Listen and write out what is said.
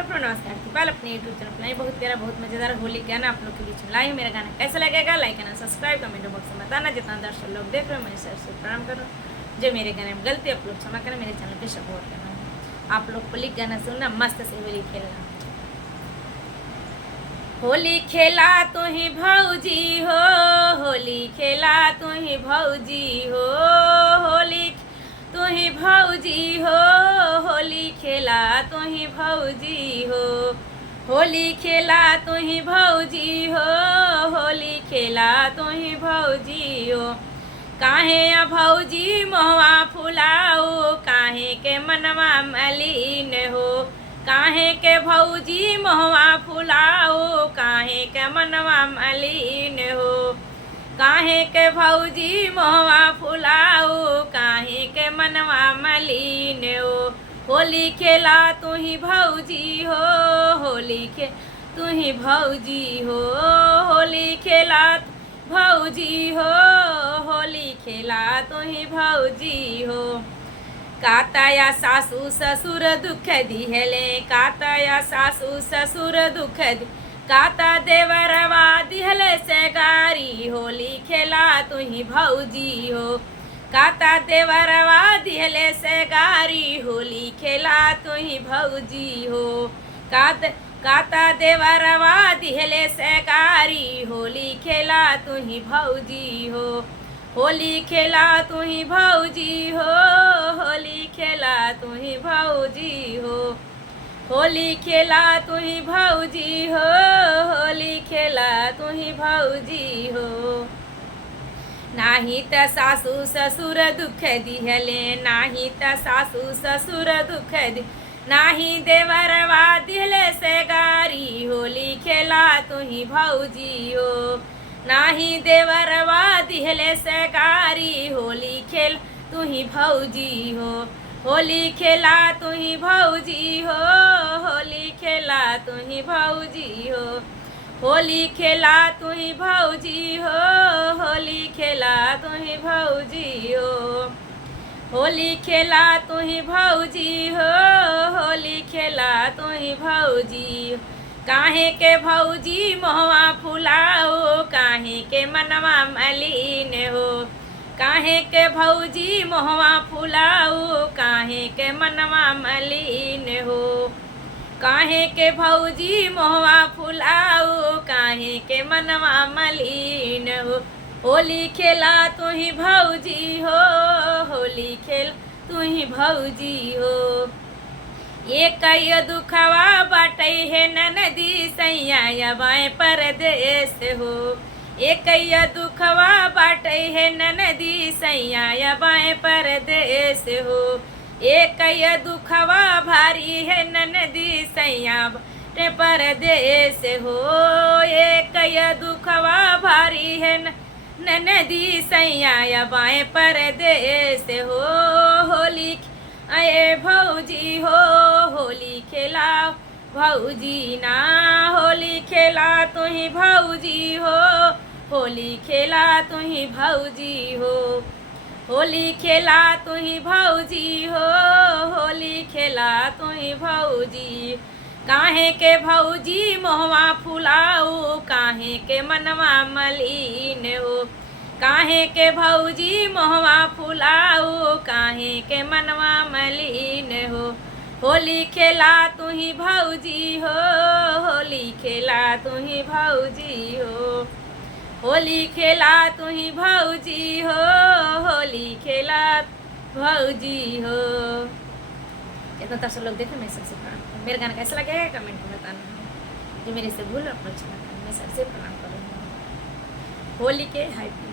अपना नमस्कार पाल अपने यूट्यूब चैनल अपना बहुत प्यारा बहुत मज़ेदार होली गाना आप लोग के बीच में लाइव मेरा गाना कैसा लगेगा लाइक करना सब्सक्राइब कमेंट बॉक्स में बताना। जितना दर्शक लोग देख रहे हो मैं सर से प्रणाम कर रहा हूँ। जो मेरे गाने में गलती आप लोग क्षमा करना, मेरे चैनल पर सपोर्ट करना। आप लोग होली गाना सुनना, मस्त से होली खेलना। होली खेला तो ही भौजी हो, होली खेला तो ही भौजी हो, होली तो ही भौजी हो, होली खेला तो ही भौजी हो, होली खेला तो ही भौजी हो, होली खेला तो ही भौजी हो। काहे या भौजी मोहवा फुलाओ, काहे के मनवा मलिन हो, काहे के भौजी मोहवा फुलाओ, काहे के मनवा मलिन हो, काहे के भौजी मोहवा फुलाओ, काहे के मनवा मलिन हो। होली खेला तू ही भौजी हो, होली खे तू ही भौजी हो, होली खेला भौजी हो, होली खेला तू ही भौजी हो। काताया सासू ससुर दुख दिहले, काताया सासू ससुर दुख दी, काता देवरवा दिहले से गारी, होली खेला तू ही भौजी हो, काता देवरवा दिहले से गारी, होली खेला तू ही भौजी हो। काता देवरवा दिहले से गारी, होली खेला तू ही भौजी हो, होली खेला तू ही भौजी हो, होली खेला तू ही भौजी हो, होली खेला तू ही भौजी हो, होली खेला तू ही भौजी हो। नाही त सासू ससुर दुख दिहले, नाही त सासू ससुर दुख दी, नाही देवरवा दिहले से गारी, होली खेला तू ही भौजी हो, नाही देवरवा दिहले से गारी, होली खेल तू ही भौजी हो, होली खेला तू ही भौजी हो, होली खेला तू ही भौजी हो, होली खेला तू ही भौजी हो, होली खेला तू ही भौजी हो, होली खेला तू ही भौजी हो, होली खेला तू ही भौजी। काहे के भौजी मोहवा फुलाओ, काहे के मनवा मलिन हो, काहे के भौजी मोहवा फुलाओ, काहे के मनवा मलिन हो, काहे के भौजी मोहवा फुलाओ, काहे के मनवा मलिन हो। होली खेला तू ही भौजी हो, होली खेल तू ही भौजी हो। एक दुखवा बाटै है ननदी सैया बाएं परदेस हो, एक दुखवा बाटै है ननदी सैया बाएं परदेस हो, एक दुखवा भारी है ननदी सैया परदेस हो, एक दुखवा भारी है ननदी सैया बाएं परदेस हो। होली आए भौजी हो, होली खेला भौजी ना, होली खेला तू ही भौजी हो, होली खेला तू ही भौजी हो, होली खेला तू ही भौजी हो, होली खेला तू ही भौजी। काहे के भौजी मोहवा फुलाओ, काहे के मनवा मलिन हो, काहे के भौजी मोहवा फुलाओ, काहे के मनवा मलिन हो। होली खेला तू ही भौजी हो, होली खेला तू ही भौजी हो, होली खेला तू ही भौजी हो, होली खेला भौजी हो। इतना तब सब लोग देखे मैं सबसे प्रणाम। मेरा गाना कैसा लगेगा कमेंट में बताना। जो मेरे से भूल अपना मैं सबसे प्रणाम करूँगा। होली के हैप्पी